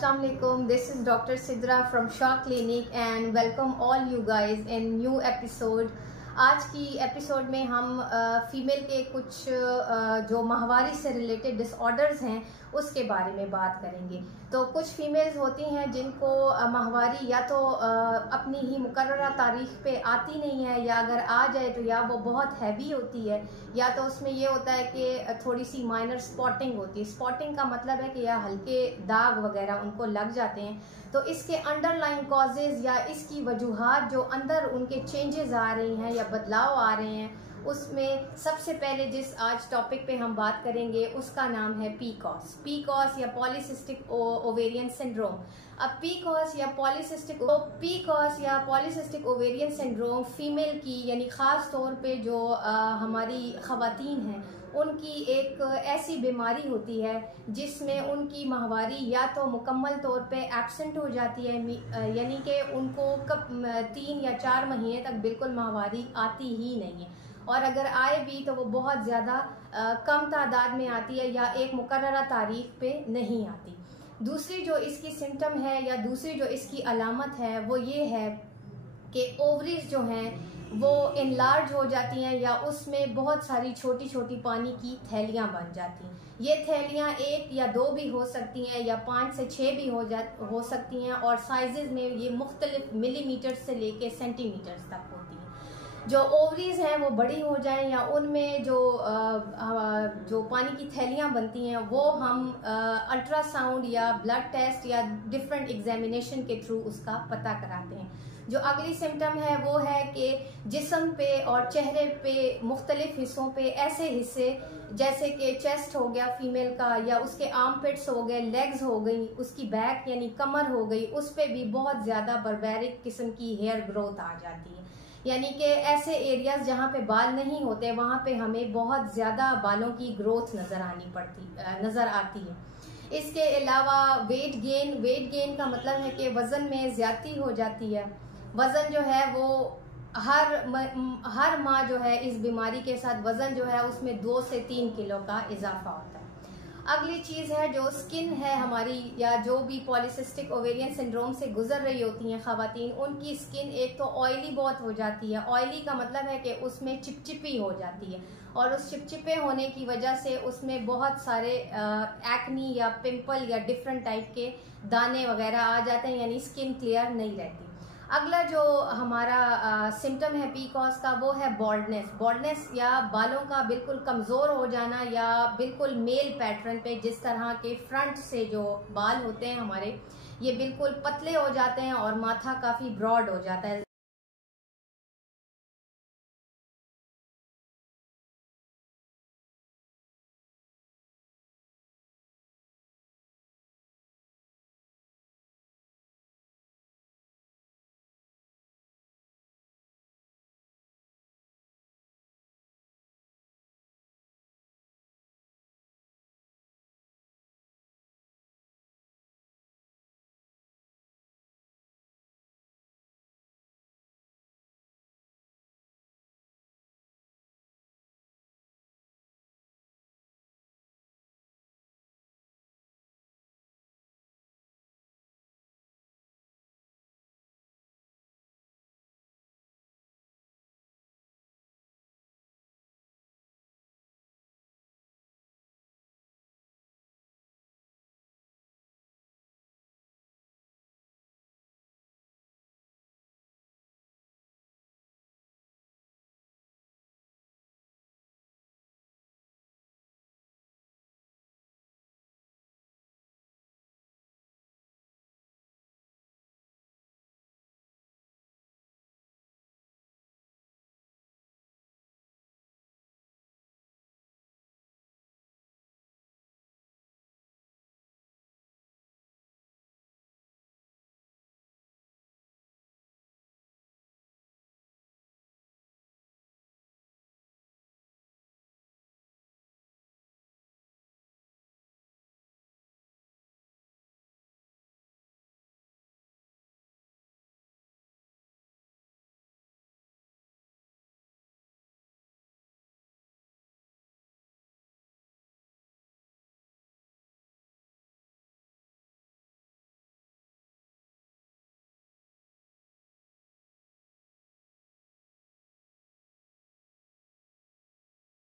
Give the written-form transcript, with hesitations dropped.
Assalamu alaikum. This is Dr. Sidra from Shaw Clinic and welcome all you guys in new episode. आज की episode में हम female के कुछ जो माहवारी से रिलेटेड डिसऑर्डर्स हैं उसके बारे में बात करेंगे। तो कुछ फीमेल्स होती हैं जिनको माहवारी या तो अपनी ही मुकर्ररा तारीख पे आती नहीं है, या अगर आ जाए तो या वो बहुत हैवी होती है, या तो उसमें ये होता है कि थोड़ी सी माइनर स्पॉटिंग होती है। स्पॉटिंग का मतलब है कि या हल्के दाग वगैरह उनको लग जाते हैं। तो इसके अंडरलाइन कॉजेज़ या इसकी वजूहात जो अंदर उनके चेंजेस आ रही हैं या बदलाव आ रहे हैं, उसमें सबसे पहले जिस आज टॉपिक पे हम बात करेंगे उसका नाम है पीकॉस या पॉलीसिस्टिक ओवेरियन सिंड्रोम। अब पीकॉस या पॉलीसिस्टिक ओवेरियन सिंड्रोम फीमेल की यानी ख़ास तौर पे जो हमारी ख़वातीन हैं उनकी एक ऐसी बीमारी होती है जिसमें उनकी माहवारी या तो मुकम्मल तौर पे एब्सेंट हो जाती है, यानी कि उनको 3 या 4 महीने तक बिल्कुल माहवारी आती ही नहीं है, और अगर आए भी तो वो बहुत ज़्यादा कम तादाद में आती है या एक मुकर्ररा तारीख पे नहीं आती। दूसरी जो इसकी सिम्टम है या दूसरी जो इसकी अलामत है वो ये है कि ओवरीज जो हैं वो इनलार्ज हो जाती हैं या उसमें बहुत सारी छोटी छोटी पानी की थैलियाँ बन जाती हैं। ये थैलियाँ 1 या 2 भी हो सकती हैं या 5 से 6 भी हो सकती हैं, और साइजेज में ये मुख्तलिफ मिलीमीटर से लेके सेंटीमीटर्स तक होती हैं। जो ओवरीज हैं वो बड़ी हो जाएं या उनमें जो पानी की थैलियाँ बनती हैं वो हम अल्ट्रासाउंड या ब्लड टेस्ट या डिफरेंट एग्जामिनेशन के थ्रू उसका पता कराते हैं। जो अगली सिम्टम है वो है कि जिस्म पे और चेहरे पे मुख्तलिफ हिस्सों पे ऐसे हिस्से जैसे कि चेस्ट हो गया फीमेल का, या उसके आर्मपिट्स हो गए, लेग्स हो गई, उसकी बैक यानी कमर हो गई, उस पे भी बहुत ज़्यादा बर्बेरिक किस्म की हेयर ग्रोथ आ जाती है। यानी कि ऐसे एरियाज जहाँ पे बाल नहीं होते वहाँ पे हमें बहुत ज़्यादा बालों की ग्रोथ नज़र आती है। इसके अलावा वेट गेन का मतलब है कि वज़न में ज़्यादती हो जाती है। वज़न जो है वो हर माह जो है इस बीमारी के साथ वज़न जो है उसमें 2 से 3 किलो का इजाफा होता है। अगली चीज़ है जो स्किन है हमारी, या जो भी पॉलीसिस्टिक ओवेरियन सिंड्रोम से गुजर रही होती हैं ख़वातीन, उनकी स्किन एक तो ऑयली बहुत हो जाती है। ऑयली का मतलब है कि उसमें चिपचिपी हो जाती है, और उस चिपचिपे होने की वजह से उसमें बहुत सारे एक्नी या पिंपल या डिफरेंट टाइप के दाने वगैरह आ जाते हैं, यानी स्किन क्लियर नहीं रहती। अगला जो हमारा सिम्टम है पीकॉस का वो है बॉल्डनेस या बालों का बिल्कुल कमज़ोर हो जाना, या बिल्कुल मेल पैटर्न पे जिस तरह के फ्रंट से जो बाल होते हैं हमारे ये बिल्कुल पतले हो जाते हैं और माथा काफ़ी ब्रॉड हो जाता है।